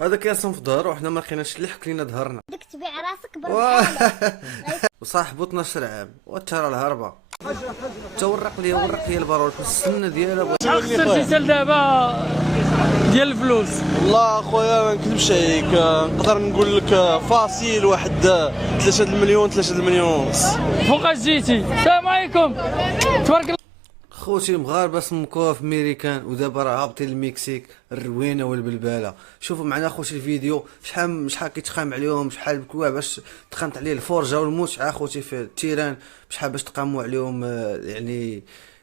هذا كيرسم في ظهره وحنا ما لقيناش اللي حك لينا ظهرنا. بدك تبيع راسك بربحالة. وصاحبو 12 عام وترى الهربه. تا ورق لي البارول في السنه ديالها. شحال خسرتي حتى دابا ديال الفلوس؟ والله اخويا ما نكذبش عليك، نقدر نقول لك فاصيل واحد 3 المليون 3 المليون ونص. فوقاش جيتي؟ السلام عليكم. تبارك الله. خوتي المغاربه سمكوها في ميريكان ودابا راه هابطين للمكسيك، الروينه والبلباله. شوفوا معنا خوتي الفيديو، شحال كيتقام عليهم، شحال بكوا باش تقامت عليه الفرجه والمتعه خوتي في التيران، شحال باش تقاموا عليهم يعني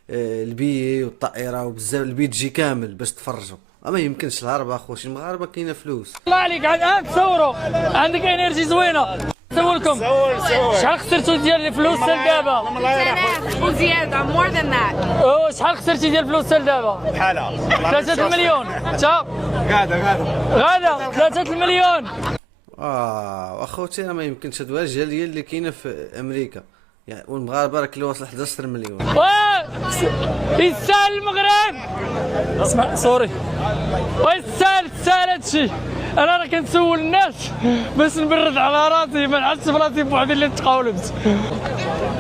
البي والطائره وبزاف البي تجي كامل باش تفرجوا. ما يمكنش الهربه خوتي المغاربه كاينه فلوس. الله عليك عاد تصوروا، عندك انرجي زوينه. نسولكم شحال خسرتوا ديال الفلوس حتى دابا؟ 3000 وزياده more than that. شحال خسرتي ديال الفلوس حتى دابا؟ بحالها 3 المليون. انت غادا 3 المليون. اخوتي راه ما يمكنش هاد الجاليه اللي كاينه في امريكا يعني، والمغاربه راه كيلوصل 11 مليون. يستاهل المغرب. اسمع سوري، يستاهل هادشي. انا راه كنسول الناس باش نبرد على راسي، ما نعرفش براسي بوحدي اللي تقاولبت.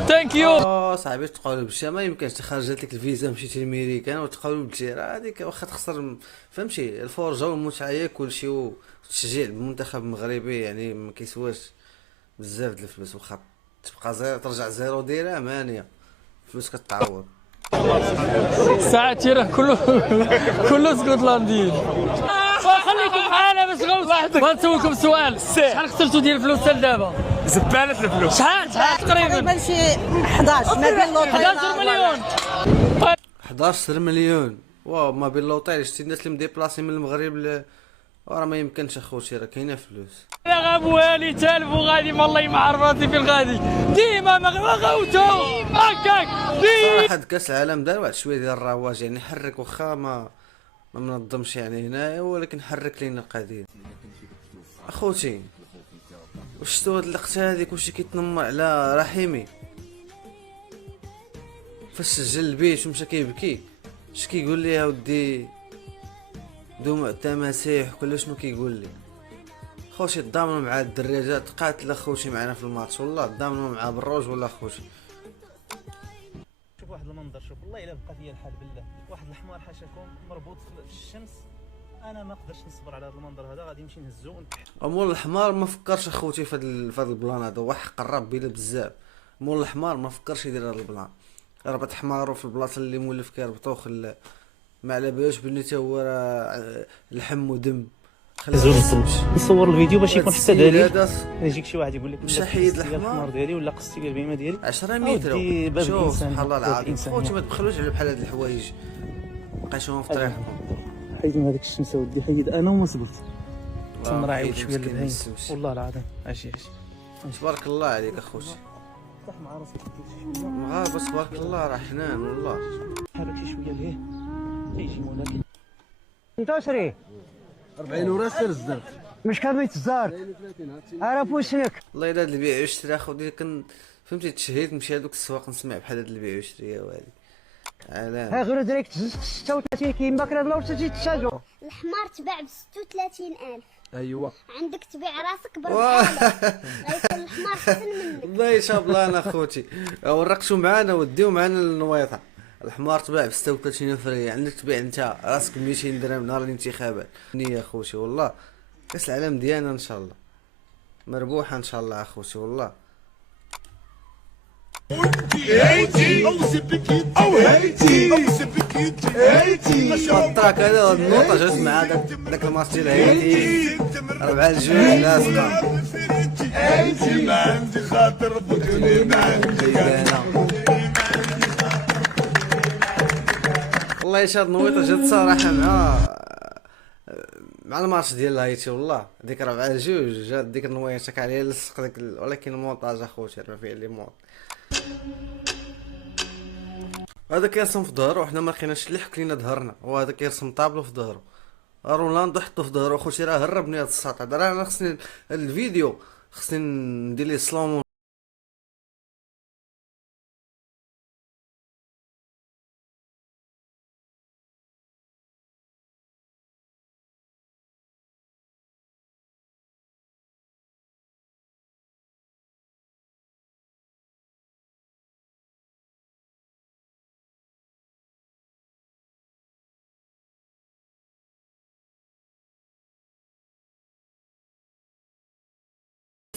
ثانك يو. صاحبي تقاولب بشي ما يمكنش، خرجت لك الفيزا مشيتي لامريكان وتقاولب بشي، راه هذيك واخا تخسر فهمتي الفرجه والمتعه هي كلشي، وتشجيع المنتخب المغربي يعني ما كيسواش بزاف د الفلوس، واخا تبقى زيرو ترجع زيرو دايره مانيه، الفلوس كتعوض. ساعتي راه كله اسكتلنديين. خليكم معانا باش غنسولكم سؤال، شحال خسرتوا ديال الفلوس حتى دابا؟ زبالة الفلوس. شحال تقريبا؟ شي 11 ما بين لوطيل 11 مليون. 11 مليون واو، ما بين لوطيل شتي الناس اللي مديبلاسي من المغرب راه ما يمكنش اخوتي، راه كاينه فلوس. انا غابوالي تالف وغادي والله ما عرف راسي فين غادي، ديما ما غاوتو هكاك صراحه كاس العالم دار واحد شويه ديال الرواج يعني، حرك واخا ما منظمش يعني هنايا، ولكن حرك لينا القضيه. اخوتي واش شفتوا هاد اللقطه هذيك واش كيتنمر على رحيمي فاش سجل البيت ومشى كيبكي؟ اش كيقول لي يا ودي دوم التماسيح وكل شنو كيقول لي؟ خوتي تضامنوا مع الدراجات قاتل اخوتي معنا في الماتش، والله تضامنوا مع بالروج ولا اخوتي. شوف واحد المنظر، شوف والله الا بقى فيا الحال بالله، واحد الحمار حاشاكم مربوط في الشمس، انا ما نقدرش نصبر على هذا المنظر هذا، غادي نمشي نهزو ونتحت. مول الحمار ما فكرش اخوتي في هذا البلان هذا، واحد قرب بينا بزاف. مول الحمار ما فكرش يدير هذا البلان، ربط حمارو في البلاصه اللي مولف كيربطوه، ما على بالوش بلي تا هو راه لحم ودم. نصور الفيديو باش يكون حتى دليل، يجيك شي واحد يقول لك مشى حيد الحمار ديالي ولا قصتي ديال البهيمه ديالي 10 متر. شوف سبحان الله العظيم خوتي ما تبخلوش على بحال هاد الحوايج، بقيتوهم في طريقكم. حيد من هذاك الشمس اودي، حيد انا وما صبرت تنراعي شويه مسكين البهيمه السمس. والله العظيم. اجي تبارك الله عليك اخوتي، افتح مع راسك مغاربه تبارك الله راه حنان والله. حرك شي شويه لهيه تيجي مولاك. انت شري 40 وراه سير الزر مش كان يتزار عرف وشنك. والله الا هاد البيع والشري اخوتي فهمتي تشهيت نمشي هذوك السواق نسمع بحال هاد البيع والشري يا والي علام. ها غير دريك 36 كاين باكره لا وتجي تشاجو. الحمار تباع ب 36,000. ايوا عندك تبيع راسك بربحالة. غيكون الحمار احسن منك. الله يشاب الله اخوتي، ورقتو معانا وديو معانا للنويطه. الحمار تباع ب 36,000 ريال، عندك تبيع انت راسك ب 200 درهم نهار الانتخابات. نيه اخوتي والله كاس العالم ديالنا ان شاء الله مربوحه ان شاء الله اخوتي والله. التراك هذا النوطه جات مع داك الماتش ديال هايتي 4-2 لاصقه. ما عندي خاطر بكني ما عندي. والله يا شاد نويطه جات صراحه مع الماتش ديال هايتي، والله ديك 4-2 جات ديك النويطه كاع عليها لصق داك ولكن المونطاج اخوتي راه فيه اللي مونط. هذا كيرسم في ظهره وحنا ما لقيناش اللي حك لينا ظهرنا، وهذا كيرسم طابلو في ظهره. رونالدو حطو في ظهره اخوتي، راه هربني هاد الساط هذا، راه انا خصني الفيديو خصني ندير ليه سلومو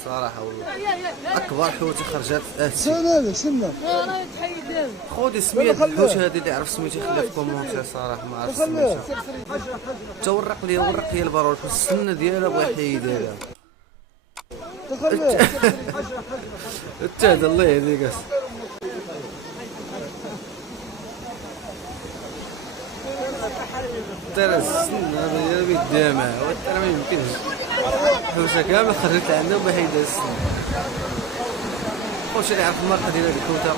صراحه والله اكبر حوت خرجت سنة خودي سميت الحوت هذه اللي عرف سميتي خليها في كومونتير صراحه ما عرفت سميتها تا ورق لي البارول في السنه ديالها بغا يحيدها لها هذا الله يهديك ترى السنه هذا بيدامع ترى ما يمكنش الحوشه كامل خرجت عندنا وما حيدها السنه خوش اللي يعرف الماركه ديال هذه الحوته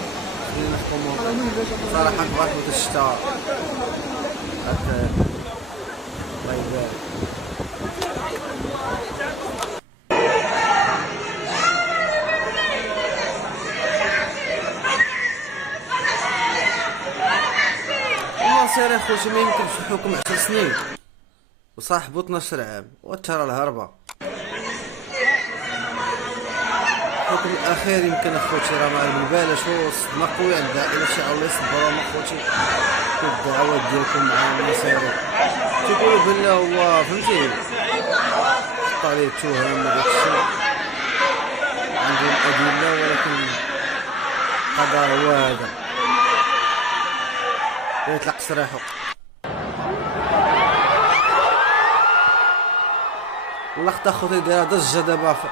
خلينا في كومونتير صراحه كبار حوت الشتاء الله يبارك سير خوتي ما يمكنش الحكم 10 سنين وصاحبو 12 عام وترى الهربه الحكم الاخير يمكن اخوتي راه ما بالبالش هو صدمه قويه عند العائله شي الله يصبرهم اخوتي الدعوات ديالكم مع المسائل تيقولوا بلي هو فهمتي حط عليه التهم وداكشي عندهم ادله ولكن القضاء هو هذا يطلق سراحه اللقطه خوتي دايره ضجه دابا في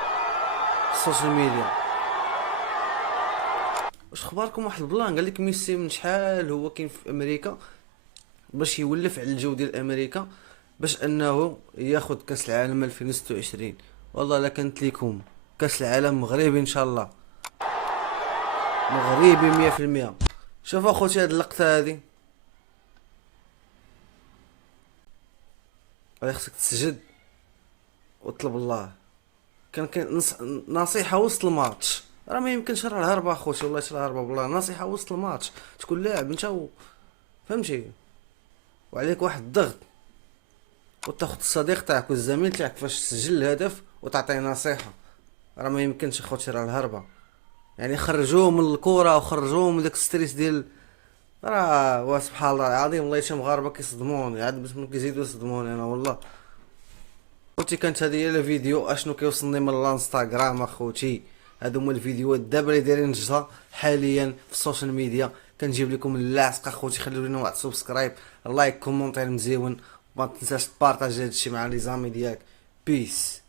السوشيال ميديا. واش اخباركم؟ واحد البلان قال لك ميسي من شحال هو كاين في امريكا باش يولف على الجو ديال امريكا باش انه ياخذ كاس العالم 2026. والله لا كانت ليكم كاس العالم مغربي ان شاء الله مغربي 100%. شوف اخوتي هاد اللقطه هادي خصك تسجد وطلب الله. كان نصيحه وسط الماتش راه ما يمكنش راه الهربه اخوتي والله شرا الهربه بالله. نصيحه وسط الماتش تكون لاعب انت فهمتي وعليك واحد الضغط وتاخذ الصديق تاعك والزميل تاعك فاش تسجل الهدف وتعطيه نصيحه. راه ما يمكنش اخوتي راه الهربه يعني خرجوه من الكره وخرجوه من داك الستريس ديال راه سبحان الله العظيم. والله شي مغاربه كيصدموني عاد باش ما كيزيدوا يصدموني انا والله. خوتي كانت هذه هي الفيديو اشنو كيوصلني من الانستغرام اخوتي. هادو هما الفيديوهات دابا اللي دايرين جزا حاليا في السوشيال ميديا. كنجيب لكم اللاصق اخوتي. خليو لنا واحد سبسكرايب لايك كومونتير مزيون وما تنساش تبارطاجي هادشي مع لي زامي ديالك. بيس.